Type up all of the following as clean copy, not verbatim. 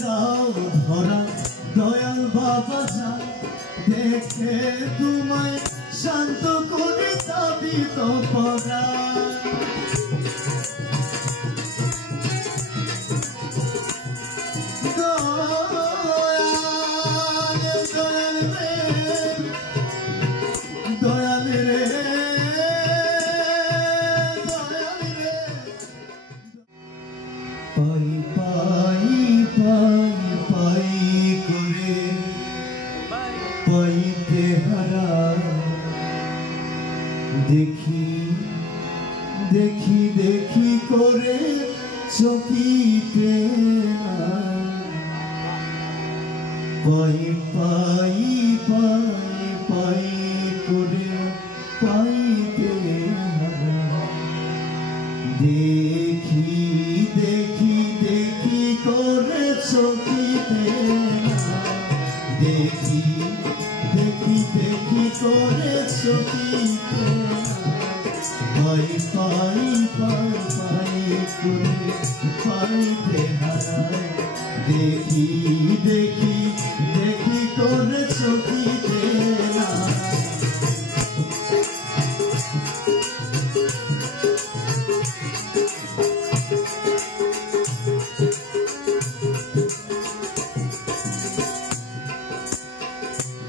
দাও ধরা দয়াল বাবা যা দেখে তোমায় শান্ত করে তাবিত পড়া দয়াল রে পাই পাই পাই পাই করে পাইতে হারা দেখি দেখি দেখি করে চকিতে পাই পাই পাই পাই করে পাইতে হারা দেখি দেখি দেখি করে চকিতে দেখি দেখি দেখি করে চকিতে পাই পাই পাই পাই করে পাইতে হারায় দেখি দেখি দেখি করে চকিতে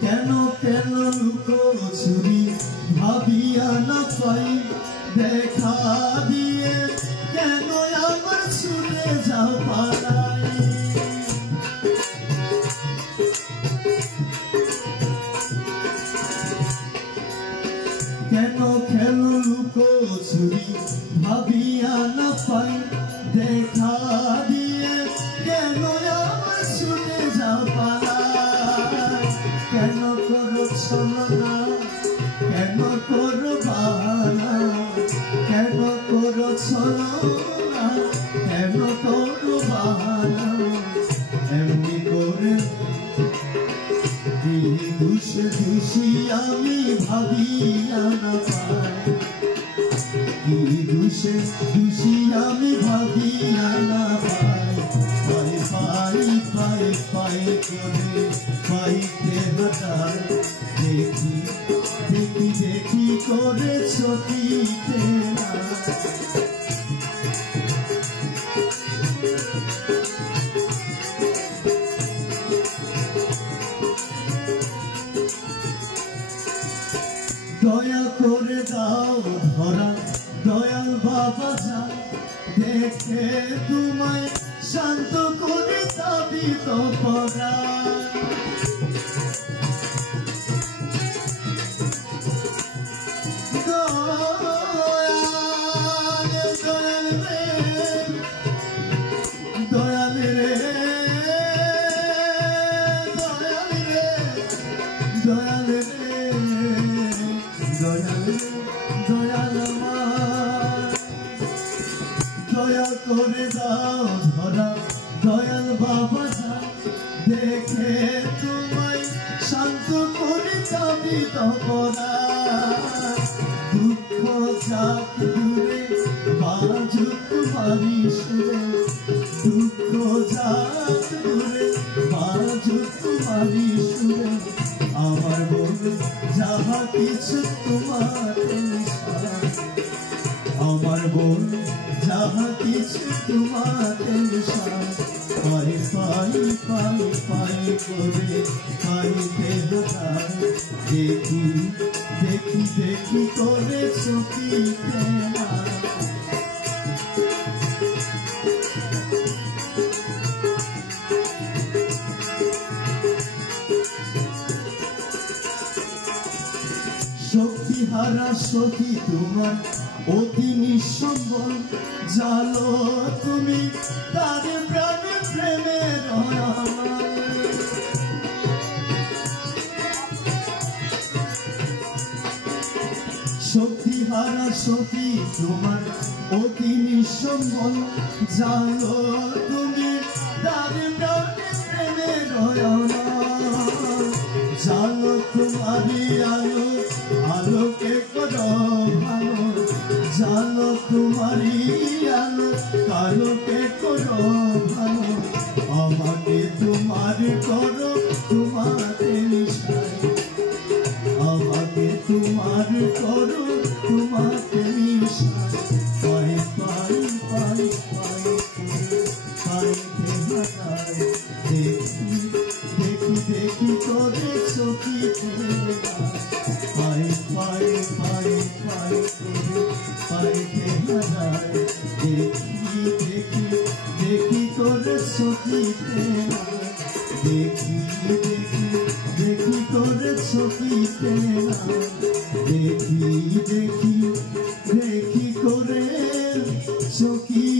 কেন কেন লুকো ছুরি ভাবিয়া না পাই দেখা দিয়ে কেন আমার ছুটে যাও পালাই কেন কেন লুকো ছুরি ভাবিয়া না পাই দেখা দিয়ে কেন আমার ছুটে যাও পালাই কেন করো ছলনা কেন করো বাহানা কেন করো ছলনা কেন করো বাহানা এমনি করে দুষে দুষি আমি ভাবিয়া না পাই কি দুষে দুষি আমি ভাবিয়া না পাই পাই পাই পাই পাই করে পাইতে হারায় দেখি দেখি দেখি করে চকিতে দয়া করে দাও ধরা দয়াল বাবা যা দেখে তোমায় শান্ত করে তাবিত পড়া দয়াল রে দয়াল রে দয়াল রে দয়াল দয়াল দয়া করে দাও ধরা দয়াল বাবা যা দেখে তোমায় শান্ত করে তাবিত পড়া দুঃখ যাক দূরে বাজুক বাড়ি সুরে দুঃখ যাক দূরে বাজুক বাড়ি সুরে আমার বলে যাহা কিছু তোমার আমার বোন যাহা কিছু তোমার পাই পাই পাই পাই করে পাইতে হারায় দেখি দেখি দেখি করে চকিতে শক্তি হারা সখী তোমার অতি নিঃসম্বল জালো তুমি তার প্রাণে প্রেমের শক্তি হারা সখী তোমার অতি নিঃসম্বল জালো তুমি তার প্রাণে প্রেমের জালো তোমারি আলো আলোকে করো ভালো জানো তোমারি আলো কালোকে করো ভালো আমাকে তোমার করো তোমাতে মিশাই আমাকে তোমার করো তোমাতে মিশাই পাই পাই পাই পাই পাই হারাই দেখি দেখি দেখি করে সখী পাই পাই পাই পাই পাই হারাই দেখি দেখি দেখি করে সখী দেখি দেখি দেখি করে সখী দেখি দেখি দেখি করে সখী